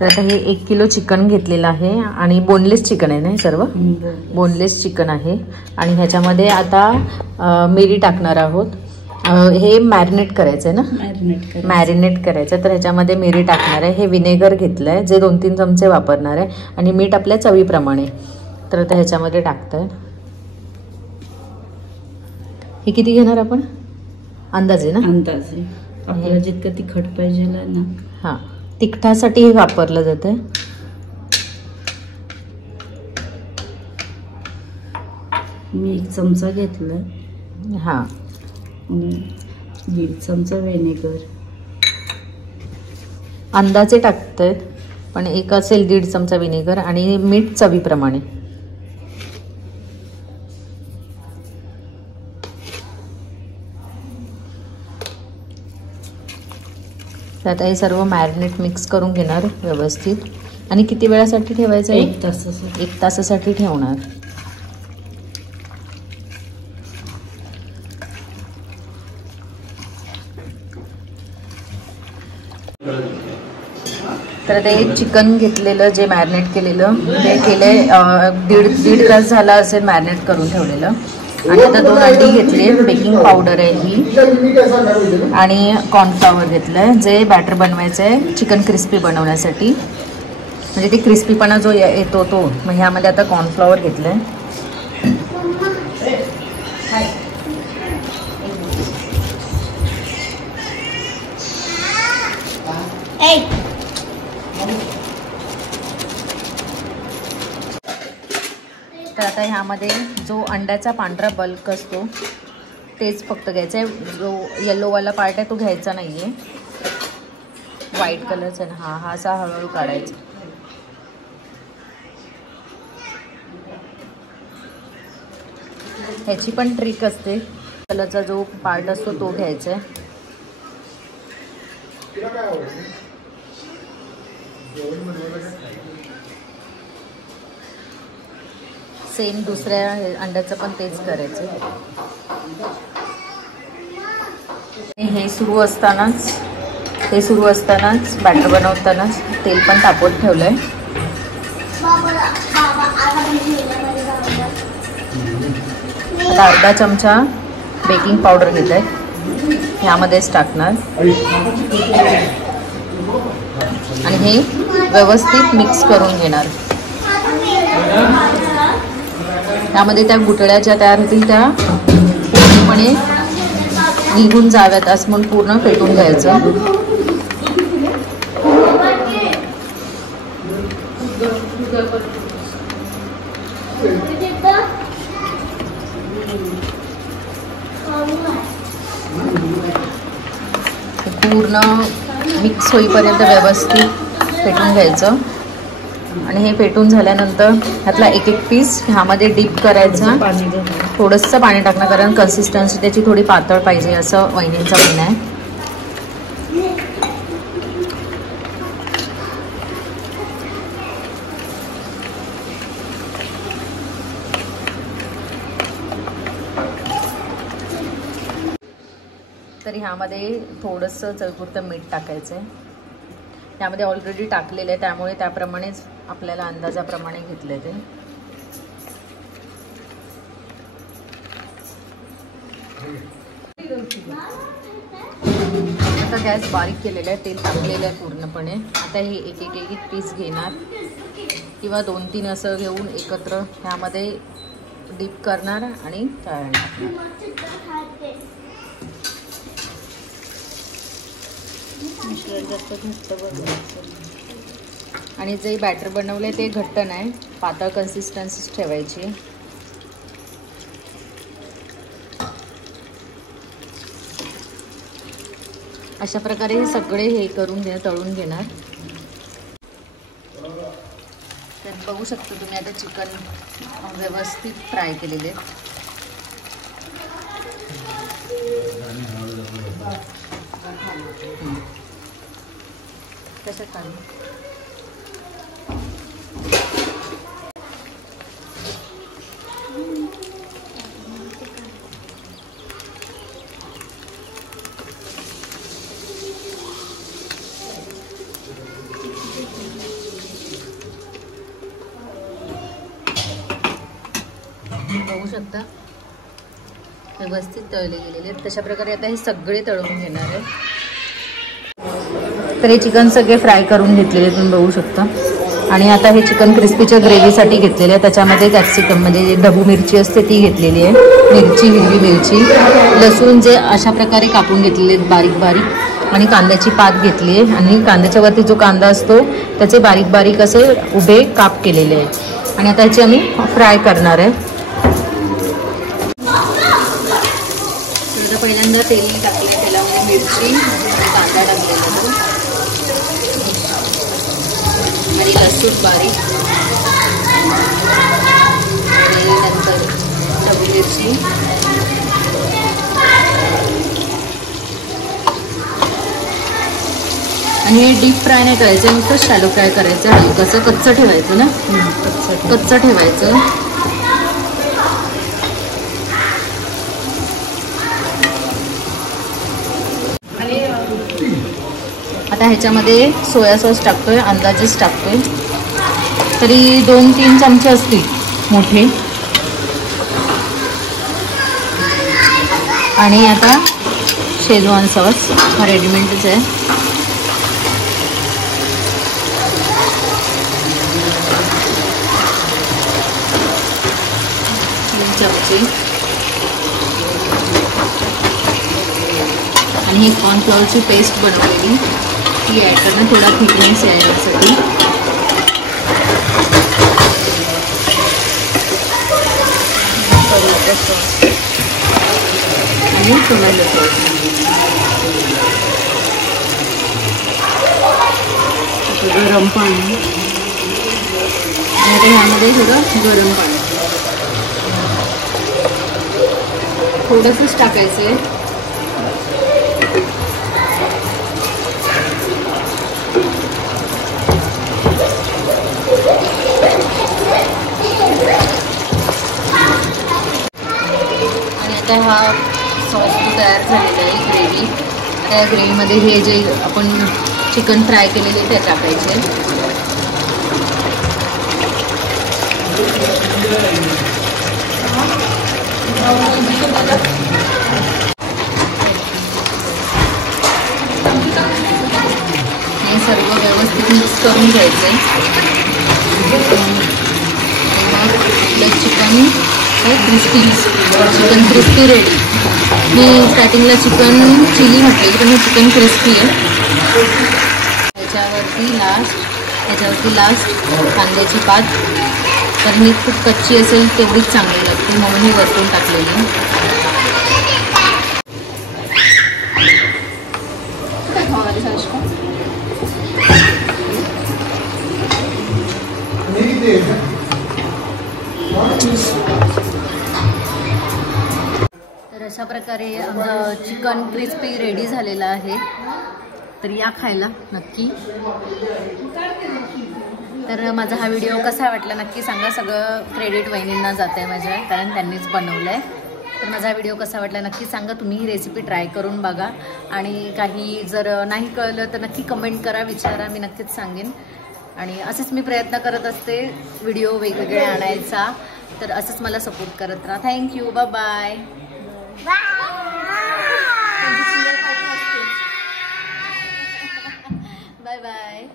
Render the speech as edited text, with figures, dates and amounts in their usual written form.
तर आता हे 1 किलो चिकन घेतलेलं आहे आणि बोनलेस चिकन आहे ना सर्व, बोनलेस चिकन आहे. आणि ह्याच्यामध्ये आता मिरी टाकणार आहोत. हे मॅरिनेट करायचं आहे ना, मॅरिनेट करायचं. तर ह्याच्यामध्ये मिरी टाकणार आहे. हे विनेगर घेतलं आहे जे 2-3 चमचे वापरणार आहे आणि मीठ आपल्या चवीप्रमाणे. तर आता ह्याच्यामध्ये टाकतंय. हे किती घेणार आपण अंदाजे ना? अंदाजे आपल्याला जितकं तिखट पाहिजे ना. हां, तिखटासाठी हे वापरलं जातं. मी 1 चमचा घेतला. हां, 1.5 चमचा व्हिनेगर. अंदाजे टाकतंय पण एक असेल 1.5 चमचा व्हिनेगर आणि मीठ चवीप्रमाणे. तर आता हे सर्व मॅरिनेट मिक्स करून घेणार व्यवस्थित. आणि किती वेळासाठी ठेवायचं आहे? 1 तासासाठी. 1 तासासाठी ठेवणार. तर ते चिकन घेतलेलं जे मॅरिनेट केलेलं ते केलंय, दीड तास झाला असेल मॅरिनेट करून ठेवलेलं. आणि आता 2 अंडी घेतली. बेकिंग पावडर आहे ही आणि कॉर्नफ्लॉवर घेतलंय जे बॅटर बनवायचं आहे चिकन क्रिस्पी बनवण्यासाठी. म्हणजे ते क्रिस्पीपणा जो येतो तो. मग ह्यामध्ये आता कॉर्नफ्लॉवर घेतलंय. तर आता ह्यामध्ये जो अंड्याचा पांढरा बल्क असतो तेच फक्त घ्यायचा आहे. जो येलोवाला पार्ट आहे तो घ्यायचा नाही आहे. व्हाईट कलरचा आहे ना, हा असा हळूहळू काढायचा. ह्याची पण ट्रिक असते. कलरचा जो पार्ट असतो तो घ्यायचा आहे. सेम दुसऱ्या अंड्याचं पण तेच करायचं. हे सुरू असतानाच बॅटर बनवतानाच तेल पण तापवत ठेवलंय. आता अर्धा चमचा बेकिंग पावडर घेत आहे, ह्यामध्येच टाकणार. आणि हे व्यवस्थित मिक्स करून घेणार. त्यामध्ये त्या गुठळ्या ज्या तयार होतील त्या पूर्णपणे निघून जाव्यात असं म्हणून पूर्ण फेटून घ्यायचं. पूर्ण मिक्स होईपर्यंत व्यवस्थित फेटून घ्यायचं. आणि हे फेटून झाल्यानंतर ह्यातला एक पीस ह्यामध्ये डीप करायचा. थोडंसं पाणी टाकणं, कारण कन्सिस्टन्सी त्याची थोडी पातळ पाहिजे असं वहिनींचं म्हणणं आहे. तर ह्यामध्ये थोडंसं चवीपुरतं मीठ टाकायचं आहे. यामध्ये ऑलरेडी टाकलेलं आहे त्यामुळे त्याप्रमाणेच आपल्याला अंदाजाप्रमाणे घेतलं ते. आता गॅस बारीक केलेला आहे, तेल टाकलेलं आहे पूर्णपणे. आता हे एक पीस घेणार किंवा 2-3 असं घेऊन एकत्र ह्यामध्ये डीप करणार आणि तळणार. आणि जे बॅटर बनवले ते घट्ट नाही, पातळ कन्सिस्टन्सीच ठेवायची. अशा प्रकारे हे सगळे हे करून तळून घेणार. तर बघू शकतो तुम्ही आता चिकन व्यवस्थित फ्राय केलेले. कशा काढू शकता व्यवस्थित तळले गेलेले आहेत. तशा प्रकारे आता हे सगळे तळून घेणार आहे. तर हे चिकन सगळे फ्राय करून घेतलेले तुम्ही बघू शकता. आणि आता हे चिकन क्रिस्पीच्या ग्रेव्हीसाठी घेतलेले आहे. त्याच्यामध्ये कॅप्सिकम म्हणजे ढबू मिरची असते ती घेतलेली आहे, मिरची, हिरवी मिरची, लसूण जे अशा प्रकारे कापून घेतलेले आहेत बारीक बारीक, आणि कांद्याची पात घेतली आहे. आणि कांद्याच्या वरती जो कांदा असतो त्याचे बारीक बारीक असे उभे काप केलेले आहेत. आणि आता ह्याची आम्ही फ्राय करणार आहे. तर पहिल्यांदा तेल टाकले, तेलामध्ये मिरची कांदा टाकलेला आणि लसूण बारीक, आणि नंतर ढबू मिरची, आणि हे डीप फ्राय नाही करायचं, नुसतं शॅलो फ्राय करायचं. हलकंसं कच्चं ठेवायचं ना, कच्चं ठेवायचं. आता ह्याच्यामध्ये सोया सॉस टाकतोय, अंदाजेच टाकतोय, तरी 2-3 चमचे असतील मोठे. आणि आता शेजवान सॉस हा रेडीमेडच आहे. 3 चमचे. आणि ही कॉर्नफ्लॉवरची पेस्ट बनवलेली ती ॲड करणं, थोडा थिकनेस यासाठी. आणि टोमॅटो सॉस, गरम पाणी. आणि ह्यामध्ये थोडं गरम पाणी थोडंसंच टाकायचं आहे. आता हा सॉस तयार झालेला आहे ग्रेव्ही. त्या ग्रेव्हीमध्ये हे जे आपण चिकन फ्राय केलेले ते टाकायचे. हे सर्व व्यवस्थित मिक्स करून घ्यायचं. आपलं चिकन चिकन क्रिस्पी रेडी. मी स्टार्टिंगला चिकन चिली म्हटलेली, पण हे चिकन क्रिस्पी आहे. ह्याच्यावरती लास्ट कांद्याची पात. तर ही खूप कच्ची असेल तेवढीच चांगली लागते, म्हणून ही वरतून टाकलेली. तर अशा प्रकारे आमचं चिकन क्रिस्पी रेडी झालेलं आहे. तर या खायला नक्की. तर माझा हा व्हिडिओ कसा वाटला नक्की सांगा. सगळं क्रेडिट वहिनींना जात आहे माझ्या, कारण त्यांनीच बनवलं आहे. तर माझा व्हिडिओ कसा वाटला नक्की सांगा. तुम्ही ही रेसिपी ट्राय करून बघा. आणि काही जर नाही कळलं तर नक्की कमेंट करा, विचारा, मी नक्कीच सांगेन. आणि असेच मी प्रयत्न करत असते व्हिडिओ वेगवेगळे आणायचा. तर असंच मला सपोर्ट करत राहा. थँक्यू. बाय. Bye bye.